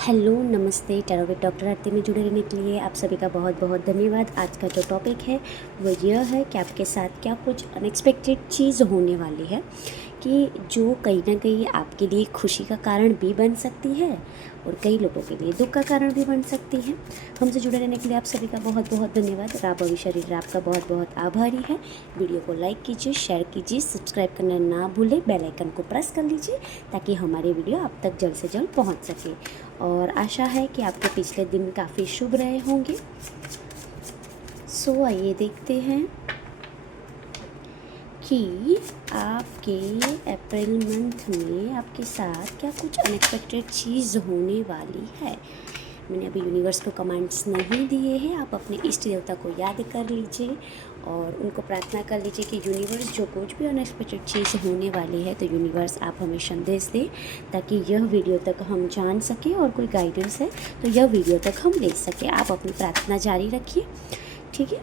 Hello नमस्ते, tarot with doctor आरती में जुड़े रहने के लिए आप सभी का बहुत बहुत धन्यवाद। आज का जो टॉपिक है वो यह है कि आपके साथ क्या कुछ अनएक्सपेक्टेड चीज़ होने वाली है कि जो कहीं ना कहीं आपके लिए खुशी का कारण भी बन सकती है और कई लोगों के लिए दुख का कारण भी बन सकती है। हमसे जुड़े रहने के लिए आप सभी का बहुत बहुत धन्यवाद। राबवी शरीर आपका बहुत बहुत आभारी है। वीडियो को लाइक कीजिए, शेयर कीजिए, सब्सक्राइब करना ना भूलें, बेल आइकन को प्रेस कर लीजिए ताकि हमारे वीडियो आप तक जल्द से जल्द पहुंच सके। और आशा है कि आपके पिछले दिन काफ़ी शुभ रहे होंगे। सो आइए देखते हैं कि आपके अप्रैल मंथ में आपके साथ क्या कुछ अनएक्सपेक्टेड चीज़ होने वाली है। मैंने अभी यूनिवर्स को कमांड्स नहीं दिए हैं। आप अपने इष्ट देवता को याद कर लीजिए और उनको प्रार्थना कर लीजिए कि यूनिवर्स जो कुछ भी अनएक्सपेक्टेड चीज़ होने वाली है तो यूनिवर्स आप हमें संदेश दें ताकि यह वीडियो तक हम जान सकें और कोई गाइडेंस है तो यह वीडियो तक हम ले सकें। आप अपनी प्रार्थना जारी रखिए, ठीक है।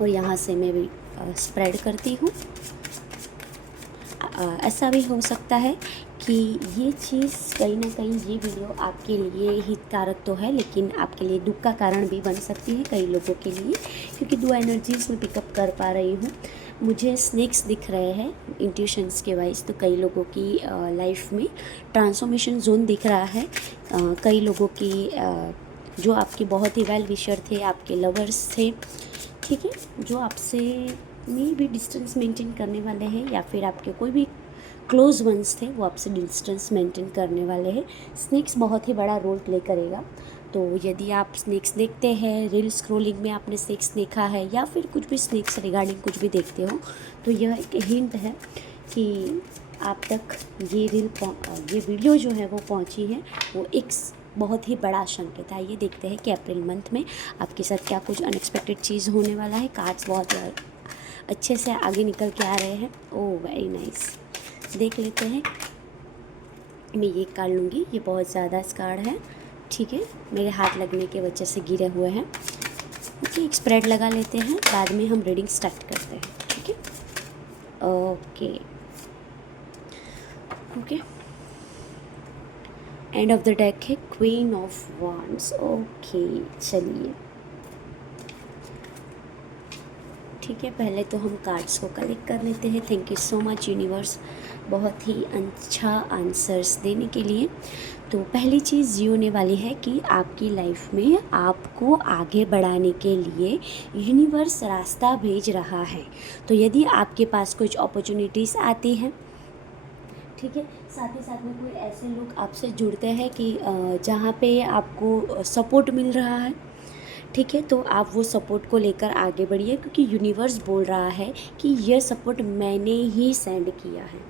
और यहाँ से मैं भी स्प्रेड करती हूँ। ऐसा भी हो सकता है कि ये चीज़ कहीं ना कहीं ये वीडियो आपके लिए हितकारक तो है लेकिन आपके लिए दुख का कारण भी बन सकती है कई लोगों के लिए, क्योंकि दो एनर्जीज़ में पिकअप कर पा रही हूँ। मुझे स्नेक्स दिख रहे हैं इंट्यूशंस के वाइज, तो कई लोगों की लाइफ में ट्रांसफॉर्मेशन जोन दिख रहा है। कई लोगों की जो आपके बहुत ही वेल विशर थे, आपके लवर्स थे, ठीक है, जो आपसे में भी डिस्टेंस मेंटेन करने वाले हैं या फिर आपके कोई भी क्लोज वंस थे वो आपसे डिस्टेंस मेंटेन करने वाले हैं। स्नेक्स बहुत ही बड़ा रोल प्ले करेगा। तो यदि आप स्नेक्स देखते हैं, रील स्क्रॉलिंग में आपने स्नेक्स देखा है या फिर कुछ भी स्नेक्स रिगार्डिंग कुछ भी देखते हो तो यह एक हिंट है कि आप तक ये ये वीडियो जो है वो पहुंची है, वो एक बहुत ही बड़ा संकेत है। ये देखते हैं कि अप्रैल मंथ में आपके साथ क्या कुछ अनएक्सपेक्टेड चीज़ होने वाला है। कार्ड्स बहुत अच्छे से आगे निकल के आ रहे हैं। ओह वेरी नाइस, देख लेते हैं। मैं ये कार्ड लूँगी, ये बहुत ज़्यादा कार्ड है, ठीक है, मेरे हाथ लगने के वजह से गिरे हुए हैं। ओके, एक स्प्रेड लगा लेते हैं, बाद में हम रीडिंग स्टार्ट करते हैं, ठीक है। Okay okay, end of the deck है क्वीन ऑफ वांड्स। ओके चलिए, ठीक है, पहले तो हम कार्ड्स को कलेक्ट कर लेते हैं। Thank you so much universe, बहुत ही अच्छा आंसर्स देने के लिए। तो पहली चीज़ ये होने वाली है कि आपकी लाइफ में आपको आगे बढ़ाने के लिए यूनिवर्स रास्ता भेज रहा है। तो यदि आपके पास कुछ अपॉर्चुनिटीज़ आती हैं, ठीक है, साथ ही साथ में कोई ऐसे लोग आपसे जुड़ते हैं कि जहाँ पे आपको सपोर्ट मिल रहा है, ठीक है, तो आप वो सपोर्ट को लेकर आगे बढ़िए क्योंकि यूनिवर्स बोल रहा है कि यह सपोर्ट मैंने ही सेंड किया है।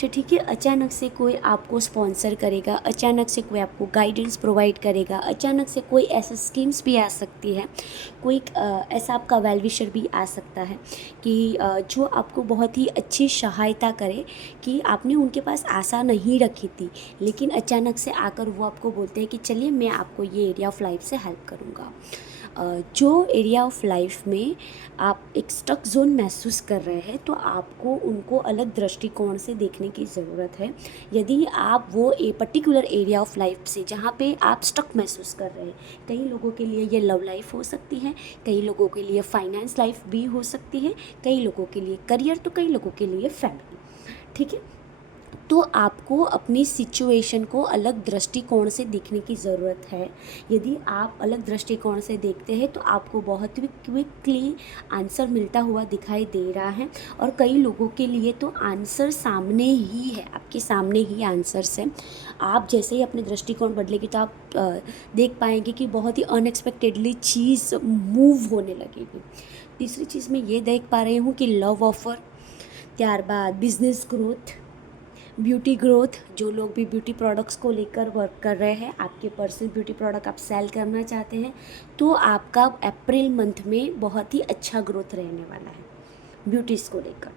तो ठीक है, अचानक से कोई आपको स्पॉन्सर करेगा, अचानक से कोई आपको गाइडेंस प्रोवाइड करेगा, अचानक से कोई ऐसा स्कीम्स भी आ सकती है, कोई ऐसा आपका वेल विशर भी आ सकता है कि जो आपको बहुत ही अच्छी सहायता करे कि आपने उनके पास आशा नहीं रखी थी लेकिन अचानक से आकर वो आपको बोलते हैं कि चलिए मैं आपको ये एरिया ऑफ लाइफ से हेल्प करूँगा। जो एरिया ऑफ लाइफ में आप एक स्टक जोन महसूस कर रहे हैं तो आपको उनको अलग दृष्टिकोण से देखने की ज़रूरत है। यदि आप वो पर्टिकुलर एरिया ऑफ लाइफ से जहाँ पे आप स्टक महसूस कर रहे हैं, कई लोगों के लिए ये लव लाइफ हो सकती है, कई लोगों के लिए फाइनेंस लाइफ भी हो सकती है, कई लोगों के लिए करियर, तो कई लोगों के लिए फैमिली, ठीक है। तो आपको अपनी सिचुएशन को अलग दृष्टिकोण से देखने की ज़रूरत है। यदि आप अलग दृष्टिकोण से देखते हैं तो आपको बहुत ही क्विकली आंसर मिलता हुआ दिखाई दे रहा है। और कई लोगों के लिए तो आंसर सामने ही है, आपके सामने ही आंसर्स हैं। आप जैसे ही अपने दृष्टिकोण बदलेगी तो आप देख पाएंगे कि बहुत ही अनएक्सपेक्टेडली चीज़ मूव होने लगेगी। तीसरी चीज़ मैं ये देख पा रही हूँ कि लव ऑफ़र, त्यारबाद बिजनेस ग्रोथ, ब्यूटी ग्रोथ, जो लोग भी ब्यूटी प्रोडक्ट्स को लेकर वर्क कर रहे हैं, आपके पर्सनल ब्यूटी प्रोडक्ट आप सेल करना चाहते हैं तो आपका अप्रैल मंथ में बहुत ही अच्छा ग्रोथ रहने वाला है ब्यूटीज़ को लेकर।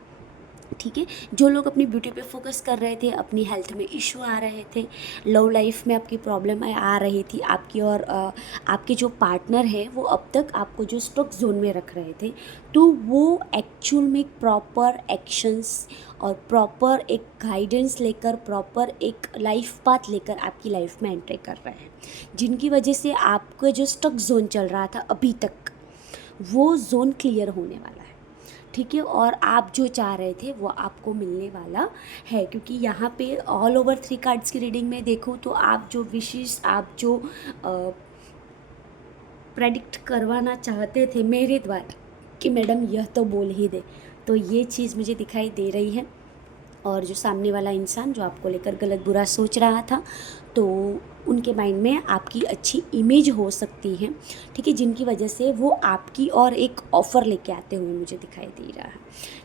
ठीक है। जो लोग अपनी ब्यूटी पे फोकस कर रहे थे, अपनी हेल्थ में इशू आ रहे थे, लव लाइफ में आपकी प्रॉब्लम आ रही थी आपकी, और आपके जो पार्टनर है वो अब तक आपको जो स्ट्रक जोन में रख रहे थे, तो वो एक्चुअल में प्रॉपर एक्शंस और प्रॉपर एक गाइडेंस लेकर, प्रॉपर एक लाइफ पाथ लेकर आपकी लाइफ में एंट्री कर रहे हैं, जिनकी वजह से आपका जो स्ट्रक जोन चल रहा था अभी तक, वो जोन क्लियर होने वाला है। ठीक है। और आप जो चाह रहे थे वो आपको मिलने वाला है, क्योंकि यहाँ पे ऑल ओवर 3 कार्ड्स की रीडिंग में देखूँ तो आप जो विशेष, आप जो प्रेडिक्ट करवाना चाहते थे मेरे द्वारा कि मैडम यह तो बोल ही दे, तो ये चीज़ मुझे दिखाई दे रही है। और जो सामने वाला इंसान जो आपको लेकर गलत बुरा सोच रहा था, तो उनके माइंड में आपकी अच्छी इमेज हो सकती है, ठीक है, जिनकी वजह से वो आपकी और एक ऑफ़र लेके आते हुए मुझे दिखाई दे रहा है।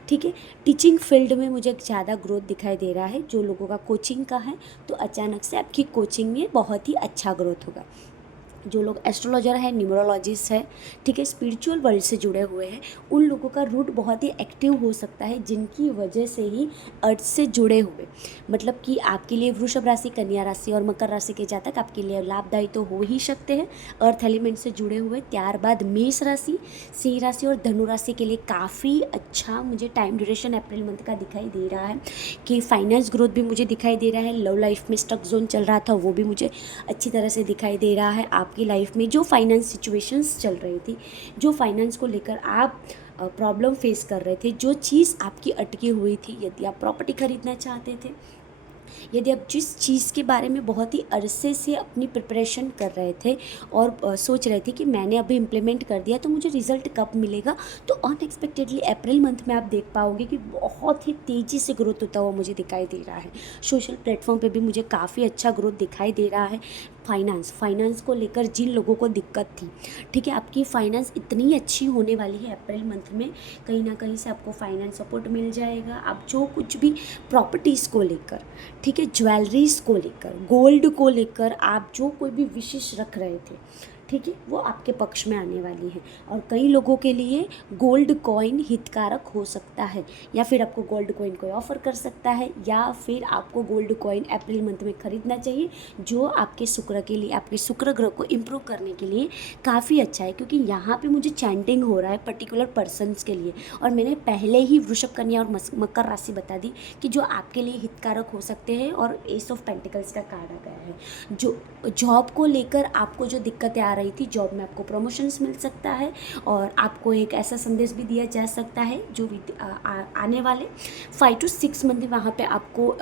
ठीक है। टीचिंग फील्ड में मुझे ज़्यादा ग्रोथ दिखाई दे रहा है। जो लोगों का कोचिंग का है, तो अचानक से आपकी कोचिंग में बहुत ही अच्छा ग्रोथ होगा। जो लोग एस्ट्रोलॉजर है, न्यूमरोलॉजिस्ट है, ठीक है, स्पिरिचुअल वर्ल्ड से जुड़े हुए हैं, उन लोगों का रूट बहुत ही एक्टिव हो सकता है, जिनकी वजह से ही अर्थ से जुड़े हुए, मतलब कि आपके लिए वृषभ राशि, कन्या राशि और मकर राशि के जातक आपके लिए लाभदायी तो हो ही सकते हैं, अर्थ एलिमेंट से जुड़े हुए। त्यारबाद मेष राशि, सिंह राशि और धनु राशि के लिए काफ़ी अच्छा मुझे टाइम ड्यूरेशन अप्रैल मंथ का दिखाई दे रहा है कि फाइनेंस ग्रोथ भी मुझे दिखाई दे रहा है। लव लाइफ में स्टक जोन चल रहा था वो भी मुझे अच्छी तरह से दिखाई दे रहा है। आपकी लाइफ में जो फाइनेंस सिचुएशंस चल रही थी, जो फाइनेंस को लेकर आप प्रॉब्लम फेस कर रहे थे, जो चीज़ आपकी अटकी हुई थी, यदि आप प्रॉपर्टी खरीदना चाहते थे, यदि आप जिस चीज़ के बारे में बहुत ही अरसे से अपनी प्रिपरेशन कर रहे थे और सोच रहे थे कि मैंने अभी इम्प्लीमेंट कर दिया तो मुझे रिज़ल्ट कब मिलेगा, तो अनएक्सपेक्टेडली अप्रैल मंथ में आप देख पाओगे कि बहुत ही तेज़ी से ग्रोथ होता हुआ मुझे दिखाई दे रहा है। सोशल प्लेटफॉर्म पे भी मुझे काफ़ी अच्छा ग्रोथ दिखाई दे रहा है। फाइनेंस को लेकर जिन लोगों को दिक्कत थी, ठीक है, आपकी फाइनेंस इतनी अच्छी होने वाली है अप्रैल मंथ में, कहीं ना कहीं से आपको फाइनेंस सपोर्ट मिल जाएगा। आप जो कुछ भी प्रॉपर्टीज़ को लेकर, ठीक है, ज्वेलरीज को लेकर, गोल्ड को लेकर आप जो कोई भी विशेष रख रहे थे, ठीक है, वो आपके पक्ष में आने वाली है। और कई लोगों के लिए गोल्ड कॉइन हितकारक हो सकता है, या फिर आपको गोल्ड कॉइन कोई ऑफ़र कर सकता है, या फिर आपको गोल्ड कॉइन अप्रैल मंथ में खरीदना चाहिए, जो आपके शुक्र के लिए, आपके शुक्र ग्रह को इम्प्रूव करने के लिए काफ़ी अच्छा है। क्योंकि यहाँ पे मुझे चैंटिंग हो रहा है पर्टिकुलर पर्सनस के लिए, और मैंने पहले ही वृषभ, कन्या और मकर राशि बता दी कि जो आपके लिए हितकारक हो सकते हैं, और एस ऑफ पेंटिकल्स का कार्ड आ गया है। जो जॉब को लेकर आपको जो दिक्कतें आ रही थी, जॉब में आपको प्रमोशंस मिल सकता है, और आपको एक ऐसा संदेश भी दिया जा सकता है जो आने वाले 5 to 6 मंथ में वहाँ पे आपको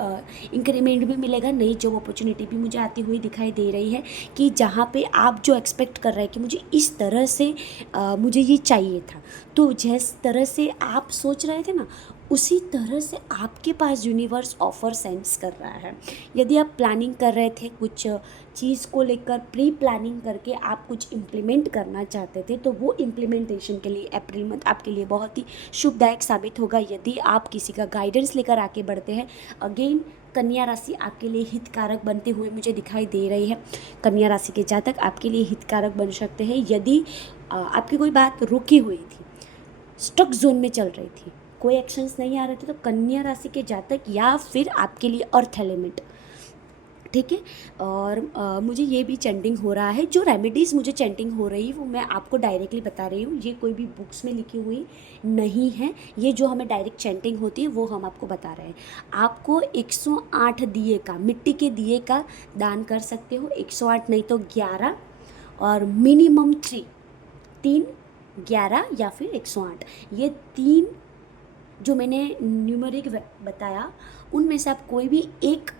इंक्रीमेंट भी मिलेगा। नई जॉब अपॉर्चुनिटी भी मुझे आती हुई दिखाई दे रही है, कि जहाँ पे आप जो एक्सपेक्ट कर रहे हैं कि मुझे इस तरह से मुझे ये चाहिए था, तो जिस तरह से आप सोच रहे थे ना, उसी तरह से आपके पास यूनिवर्स ऑफर सेंड्स कर रहा है। यदि आप प्लानिंग कर रहे थे कुछ चीज़ को लेकर, प्री प्लानिंग करके आप कुछ इम्प्लीमेंट करना चाहते थे, तो वो इम्प्लीमेंटेशन के लिए अप्रैल मंथ आपके लिए बहुत ही शुभदायक साबित होगा, यदि आप किसी का गाइडेंस लेकर आगे बढ़ते हैं। अगेन कन्या राशि आपके लिए हितकारक बनते हुए मुझे दिखाई दे रही है। कन्या राशि के जातक आपके लिए हितकारक बन सकते हैं, यदि आपकी कोई बात रुकी हुई थी, स्टक जोन में चल रही थी, कोई एक्शंस नहीं आ रहे थे, तो कन्या राशि के जातक, या फिर आपके लिए अर्थ एलिमेंट, ठीक है। और मुझे ये भी चैंटिंग हो रहा है, जो रेमेडीज़ मुझे चैंटिंग हो रही है वो मैं आपको डायरेक्टली बता रही हूँ, ये कोई भी बुक्स में लिखी हुई नहीं है, ये जो हमें डायरेक्ट चैंटिंग होती है वो हम आपको बता रहे हैं। आपको 108 दिए का, मिट्टी के दिए का दान कर सकते हो, 108 नहीं तो 11, और मिनिमम 3, 11 या फिर 108, ये 3 जो मैंने न्यूमेरिक बताया, उनमें से आप कोई भी एक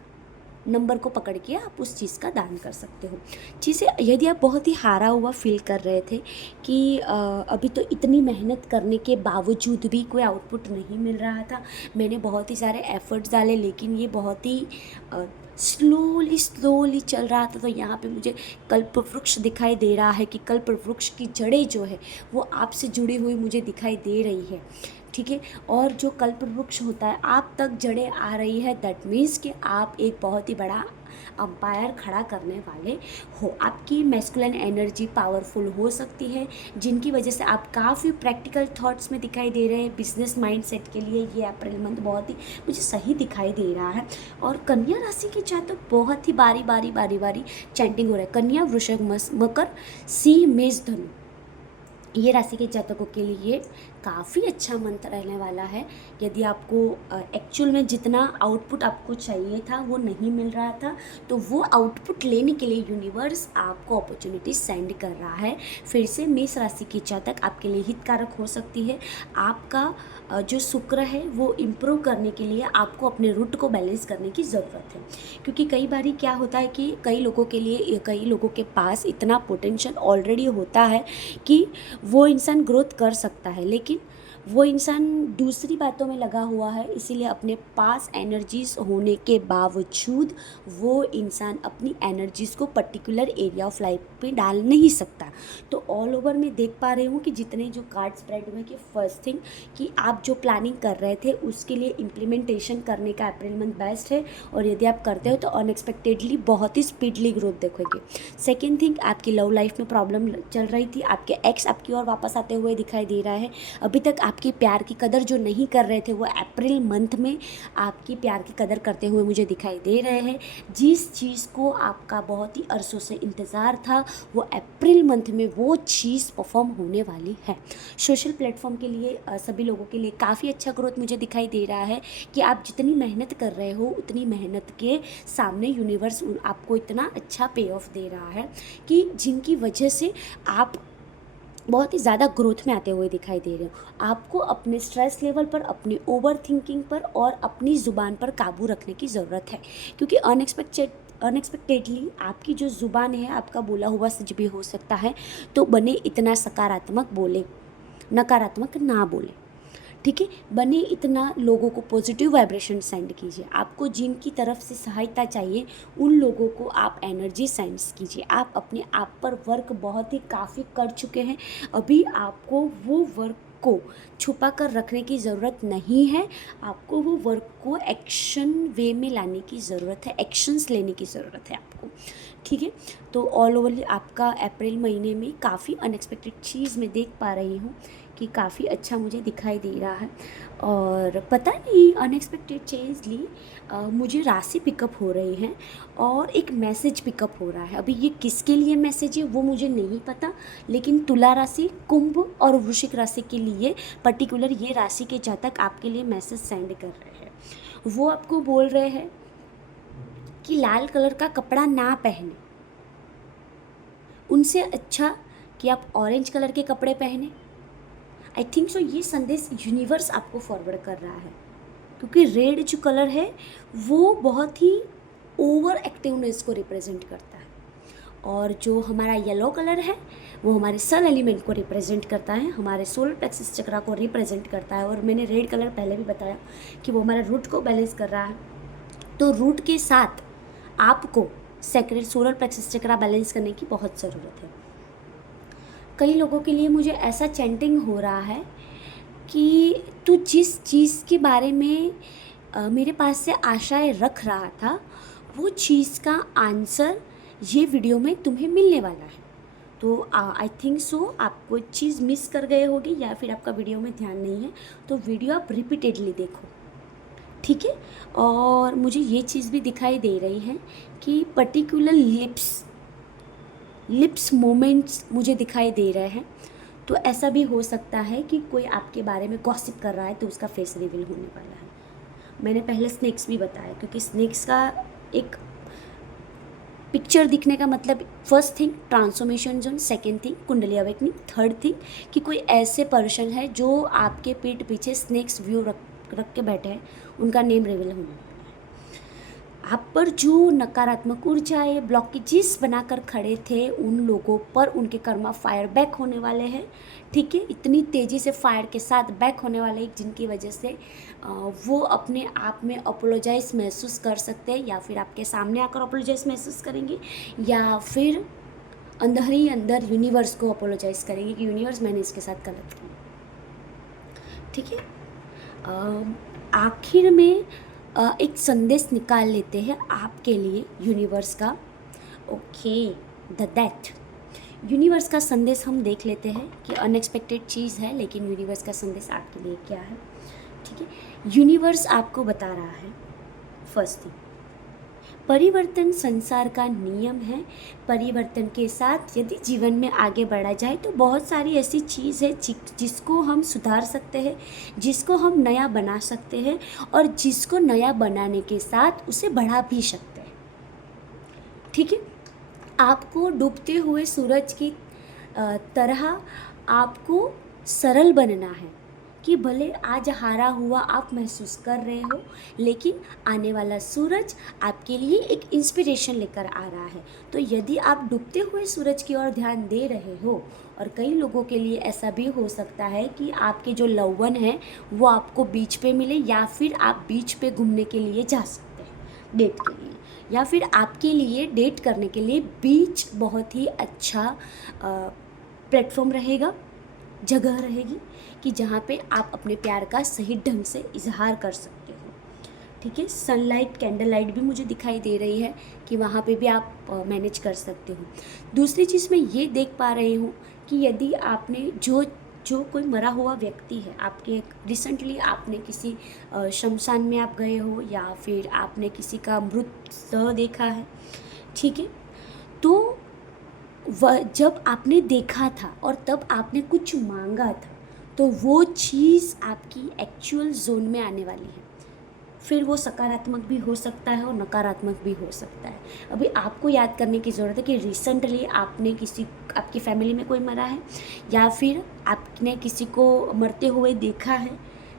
नंबर को पकड़ के आप उस चीज़ का दान कर सकते हो। चीज़ें, यदि आप बहुत ही हारा हुआ फील कर रहे थे कि अभी तो इतनी मेहनत करने के बावजूद भी कोई आउटपुट नहीं मिल रहा था, मैंने बहुत ही सारे एफर्ट्स डाले लेकिन ये बहुत ही स्लोली चल रहा था, तो यहाँ पे मुझे कल्प वृक्ष दिखाई दे रहा है कि कल्प वृक्ष की जड़ें जो है वो आपसे जुड़ी हुई मुझे दिखाई दे रही है, ठीक है। और जो कल्प वृक्ष होता है आप तक जड़ें आ रही है, दैट मीन्स कि आप एक बहुत ही बड़ा अंपायर खड़ा करने वाले हो। आपकी मैस्कुलिन एनर्जी पावरफुल हो सकती है, जिनकी वजह से आप काफ़ी प्रैक्टिकल थॉट्स में दिखाई दे रहे हैं। बिजनेस माइंडसेट के लिए ये अप्रैल मंथ बहुत ही मुझे सही दिखाई दे रहा है। और कन्या राशि के जातक बहुत ही बारी बारी चैंटिंग हो रहा है। कन्या, वृषभ, मकर, सिंह, मेष, धनु, ये राशि के जातकों के लिए काफ़ी अच्छा मंथ रहने वाला है। यदि आपको एक्चुअल में जितना आउटपुट आपको चाहिए था वो नहीं मिल रहा था, तो वो आउटपुट लेने के लिए यूनिवर्स आपको अपॉर्चुनिटी सेंड कर रहा है। फिर से मेष राशि की जातक आपके लिए हितकारक हो सकती है। आपका जो शुक्र है वो इम्प्रूव करने के लिए आपको अपने रूट को बैलेंस करने की ज़रूरत है, क्योंकि कई बारी क्या होता है कि कई लोगों के पास इतना पोटेंशियल ऑलरेडी होता है कि वो इंसान ग्रोथ कर सकता है, लेकिन वो इंसान दूसरी बातों में लगा हुआ है। इसीलिए अपने पास एनर्जीज होने के बावजूद वो इंसान अपनी एनर्जीज को पर्टिकुलर एरिया ऑफ लाइफ पे डाल नहीं सकता। तो ऑल ओवर मैं देख पा रही हूँ कि जितने जो कार्ड स्प्रेड हुए कि फर्स्ट थिंग कि आप जो प्लानिंग कर रहे थे उसके लिए इम्प्लीमेंटेशन करने का अप्रैल मंथ बेस्ट है, और यदि आप करते हो तो अनएक्सपेक्टेडली बहुत ही स्पीडली ग्रोथ देखोगे। सेकेंड थिंग, आपकी लव लाइफ में प्रॉब्लम चल रही थी, आपके एक्स आपकी ओर वापस आते हुए दिखाई दे रहा है। अभी तक आपकी प्यार की कदर जो नहीं कर रहे थे वो अप्रैल मंथ में आपकी प्यार की कदर करते हुए मुझे दिखाई दे रहे हैं। जिस चीज़ को आपका बहुत ही अरसों से इंतज़ार था वो अप्रैल मंथ में वो चीज़ परफॉर्म होने वाली है। सोशल प्लेटफॉर्म के लिए सभी लोगों के लिए काफ़ी अच्छा ग्रोथ मुझे दिखाई दे रहा है कि आप जितनी मेहनत कर रहे हो उतनी मेहनत के सामने यूनिवर्स आपको इतना अच्छा पे ऑफ दे रहा है कि जिनकी वजह से आप बहुत ही ज़्यादा ग्रोथ में आते हुए दिखाई दे रहे हो। आपको अपने स्ट्रेस लेवल पर, अपनी ओवर थिंकिंग पर और अपनी ज़ुबान पर काबू रखने की ज़रूरत है, क्योंकि अनएक्सपेक्टेडली आपकी जो ज़ुबान है, आपका बोला हुआ सच भी हो सकता है। तो बने इतना सकारात्मक बोले, नकारात्मक ना बोले, ठीक है। बने इतना लोगों को पॉजिटिव वाइब्रेशन सेंड कीजिए। आपको जिनकी तरफ से सहायता चाहिए उन लोगों को आप एनर्जी सेंड कीजिए। आप अपने आप पर वर्क बहुत ही काफ़ी कर चुके हैं, अभी आपको वो वर्क को छुपा कर रखने की ज़रूरत नहीं है। आपको वो वर्क को एक्शन वे में लाने की ज़रूरत है, एक्शंस लेने की ज़रूरत है आपको, ठीक है। तो ऑल ओवरली आपका अप्रैल महीने में काफ़ी अनएक्सपेक्टेड चीज़ मैं देख पा रही हूँ कि काफ़ी अच्छा मुझे दिखाई दे रहा है। और पता नहीं अनएक्सपेक्टेडली मुझे राशि पिकअप हो रही है और एक मैसेज पिकअप हो रहा है। अभी ये किसके लिए मैसेज है वो मुझे नहीं पता, लेकिन तुला राशि, कुंभ और वृश्चिक राशि के लिए पर्टिकुलर ये राशि के जातक आपके लिए मैसेज सेंड कर रहे हैं। वो आपको बोल रहे हैं कि लाल कलर का कपड़ा ना पहने, उनसे अच्छा कि आप ऑरेंज कलर के कपड़े पहने। आई थिंक सो ये संदेश यूनिवर्स आपको फॉरवर्ड कर रहा है, क्योंकि रेड जो कलर है वो बहुत ही ओवर एक्टिवनेस को रिप्रेजेंट करता है, और जो हमारा येलो कलर है वो हमारे सन एलिमेंट को रिप्रेजेंट करता है, हमारे सोलर प्लेक्सस चक्रा को रिप्रेजेंट करता है। और मैंने रेड कलर पहले भी बताया कि वो हमारे रूट को बैलेंस कर रहा है। तो रूट के साथ आपको सेक्रेट सोलर प्लेक्सस चक्रा बैलेंस करने की बहुत ज़रूरत है। कई लोगों के लिए मुझे ऐसा चैंटिंग हो रहा है कि तू जिस चीज़ के बारे में मेरे पास से आशाएं रख रहा था वो चीज़ का आंसर ये वीडियो में तुम्हें मिलने वाला है। तो आई थिंक सो आप कोई चीज़ मिस कर गए होगी या फिर आपका वीडियो में ध्यान नहीं है, तो वीडियो आप रिपीटेडली देखो, ठीक है। और मुझे ये चीज़ भी दिखाई दे रही है कि पर्टिकुलर लिप्स मोमेंट्स मुझे दिखाई दे रहे हैं। तो ऐसा भी हो सकता है कि कोई आपके बारे में गॉसिप कर रहा है तो उसका फेस रिवील होने वाला है। मैंने पहले स्नेक्स भी बताया, क्योंकि स्नेक्स का एक पिक्चर दिखने का मतलब first thing transformation zone, second thing कुंडली अवेकनिंग, थर्ड थिंग कि कोई ऐसे पर्सन है जो आपके पीठ पीछे स्नेक्स व्यू रख के बैठे हैं, उनका नेम रिवील होने वाला है। आप पर जो नकारात्मक ऊर्जाएं ब्लॉकेजेस बनाकर खड़े थे उन लोगों पर उनके कर्मा फायर बैक होने वाले हैं, ठीक है। इतनी तेज़ी से फायर के साथ बैक होने वाले हैं जिनकी वजह से वो अपने आप में अपोलोजाइज महसूस कर सकते हैं, या फिर आपके सामने आकर अपोलोजाइज महसूस करेंगे, या फिर अंदर ही अंदर यूनिवर्स को अपोलोजाइज करेंगे कि यूनिवर्स मैंने इसके साथ गलत किया, ठीक है। आखिर में एक संदेश निकाल लेते हैं आपके लिए यूनिवर्स का। ओके, द दैट यूनिवर्स का संदेश हम देख लेते हैं कि अनएक्सपेक्टेड चीज़ है, लेकिन यूनिवर्स का संदेश आपके लिए क्या है। ठीक है, यूनिवर्स आपको बता रहा है, फर्स्ट थिंग, परिवर्तन संसार का नियम है। परिवर्तन के साथ यदि जीवन में आगे बढ़ा जाए तो बहुत सारी ऐसी चीज़ है जिसको हम सुधार सकते हैं, जिसको हम नया बना सकते हैं, और जिसको नया बनाने के साथ उसे बढ़ा भी सकते हैं। ठीक है, आपको डूबते हुए सूरज की तरह आपको सरल बनना है कि भले आज हारा हुआ आप महसूस कर रहे हो, लेकिन आने वाला सूरज आपके लिए एक इंस्पिरेशन लेकर आ रहा है। तो यदि आप डूबते हुए सूरज की ओर ध्यान दे रहे हो, और कई लोगों के लिए ऐसा भी हो सकता है कि आपके जो लव वन है वो आपको बीच पे मिले, या फिर आप बीच पे घूमने के लिए जा सकते हैं डेट के लिए, या फिर आपके लिए डेट करने के लिए बीच बहुत ही अच्छा प्लेटफॉर्म रहेगा, जगह रहेगी कि जहाँ पे आप अपने प्यार का सही ढंग से इजहार कर सकते हो। ठीक है, सनलाइट, कैंडल लाइट भी मुझे दिखाई दे रही है कि वहाँ पे भी आप मैनेज कर सकते हो। दूसरी चीज़ मैं ये देख पा रही हूँ कि यदि आपने जो कोई मरा हुआ व्यक्ति है आपके, रिसेंटली आपने किसी शमशान में आप गए हो, या फिर आपने किसी का मृत देखा है। ठीक है, तो वह जब आपने देखा था और तब आपने कुछ मांगा था, तो वो चीज़ आपकी एक्चुअल जोन में आने वाली है। फिर वो सकारात्मक भी हो सकता है और नकारात्मक भी हो सकता है। अभी आपको याद करने की ज़रूरत है कि रिसेंटली आपने आपकी फैमिली में कोई मरा है, या फिर आपने किसी को मरते हुए देखा है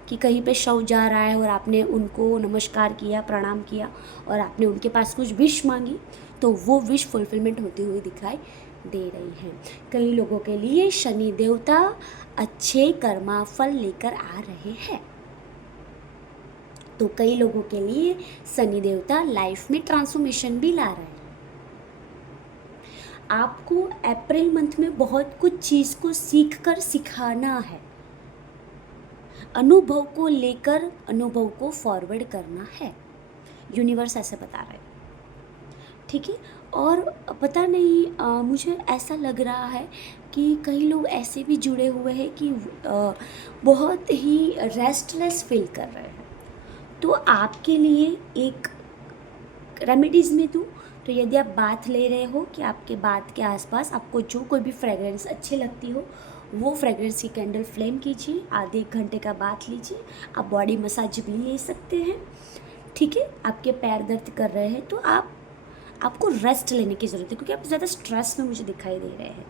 कि कहीं पे शव जा रहा है और आपने उनको नमस्कार किया, प्रणाम किया, और आपने उनके पास कुछ विश मांगी, तो वो विश फुलफिलमेंट होती हुई दिखाई दे रही है। कई लोगों के लिए शनि देवता अच्छे कर्मा फल लेकर आ रहे हैं, तो कई लोगों के लिए शनि देवता लाइफ में ट्रांसफॉर्मेशन भी ला रहे हैं। आपको अप्रैल मंथ में बहुत कुछ चीज़ को सीख कर सिखाना है, अनुभव को लेकर अनुभव को फॉरवर्ड करना है, यूनिवर्स ऐसे बता रहा है। ठीक है, और पता नहीं मुझे ऐसा लग रहा है कि कई लोग ऐसे भी जुड़े हुए हैं कि बहुत ही रेस्टलेस फील कर रहे हैं। तो आपके लिए एक रेमेडीज़ में दूँ तो यदि आप बाथ ले रहे हो कि आपके बाथ के आसपास आपको जो कोई भी फ्रेगरेंस अच्छी लगती हो, वो फ्रेगरेंस की कैंडल फ्लेम कीजिए, आधे एक घंटे का बाथ लीजिए। आप बॉडी मसाज भी ले सकते हैं। ठीक है, आपके पैर दर्द कर रहे हैं तो आपको रेस्ट लेने की ज़रूरत है, क्योंकि आप ज़्यादा स्ट्रेस में मुझे दिखाई दे रहे हैं।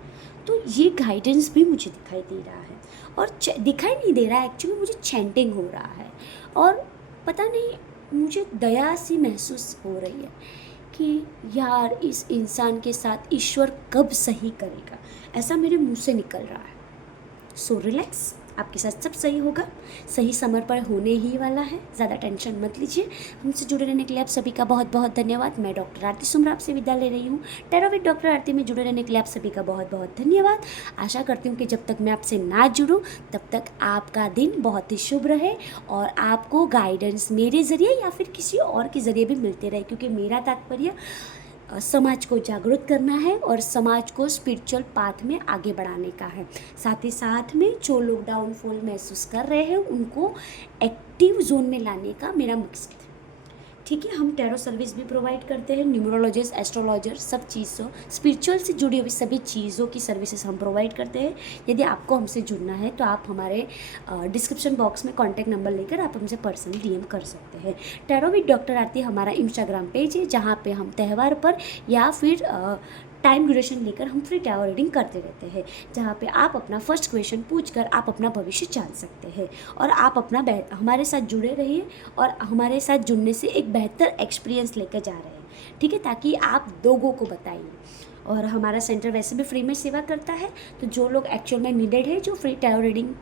तो ये गाइडेंस भी मुझे दिखाई दे रहा है, और दिखाई नहीं दे रहा है, एक्चुअली मुझे चैंटिंग हो रहा है, और पता नहीं मुझे दया सी महसूस हो रही है कि यार इस इंसान के साथ ईश्वर कब सही करेगा, ऐसा मेरे मुंह से निकल रहा है। सो रिलैक्स, आपके साथ सब सही होगा, सही समय पर होने ही वाला है, ज़्यादा टेंशन मत लीजिए। हमसे जुड़े रहने के लिए आप सभी का बहुत बहुत धन्यवाद। मैं डॉक्टर आरती सुमरा आपसे विदा ले रही हूँ। टैरो विद डॉक्टर आरती में जुड़े रहने के लिए आप सभी का बहुत बहुत धन्यवाद। आशा करती हूँ कि जब तक मैं आपसे ना जुड़ूँ तब तक आपका दिन बहुत ही शुभ रहे, और आपको गाइडेंस मेरे ज़रिए या फिर किसी और के ज़रिए भी मिलते रहे, क्योंकि मेरा तात्पर्य समाज को जागरूक करना है और समाज को स्पिरिचुअल पाथ में आगे बढ़ाने का है। साथ ही साथ में जो लोग डाउनफॉल महसूस कर रहे हैं उनको एक्टिव जोन में लाने का मेरा मकसद है। ठीक है, हम टैरो सर्विस भी प्रोवाइड करते हैं, न्यूमरोलॉजिस्ट, एस्ट्रोलॉजर, सब चीज़ों स्पिरिचुअल से जुड़ी हुई सभी चीज़ों की सर्विसेज हम प्रोवाइड करते हैं। यदि आपको हमसे जुड़ना है तो आप हमारे डिस्क्रिप्शन बॉक्स में कॉन्टैक्ट नंबर लेकर आप हमसे पर्सनली डीएम कर सकते हैं। टैरो विद डॉक्टर आरती हमारा इंस्टाग्राम पेज है, जहाँ पे हम त्यौहार पर या फिर टाइम ड्यूरेशन लेकर हम फ्री टैरो रीडिंग करते रहते हैं, जहाँ पे आप अपना फर्स्ट क्वेश्चन पूछकर आप अपना भविष्य जान सकते हैं, और आप अपना हमारे साथ जुड़े रहिए और हमारे साथ जुड़ने से एक बेहतर एक्सपीरियंस लेकर जा रहे हैं। ठीक है, ताकि आप लोगों को बताइए। और हमारा सेंटर वैसे भी फ्री में सेवा करता है, तो जो लोग एक्चुअल में नीडेड है, जो फ्री टैरो रीडिंग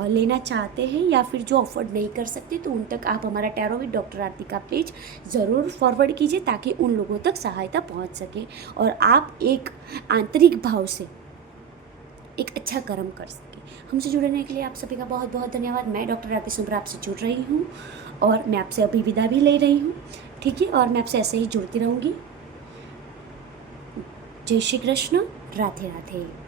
लेना चाहते हैं या फिर जो अफोर्ड नहीं कर सकते, तो उन तक आप हमारा टैरो विद डॉक्टर आरती का पेज ज़रूर फॉरवर्ड कीजिए, ताकि उन लोगों तक सहायता पहुंच सके और आप एक आंतरिक भाव से एक अच्छा कर्म कर सके। हमसे जुड़ने के लिए आप सभी का बहुत बहुत धन्यवाद। मैं डॉक्टर आरती सुमरा आपसे जुड़ रही हूँ। और मैं आपसे अभी विदा भी ले रही हूँ, ठीक है। और मैं आपसे ऐसे ही जुड़ती रहूँगी। जय श्री कृष्ण, राधे राधे।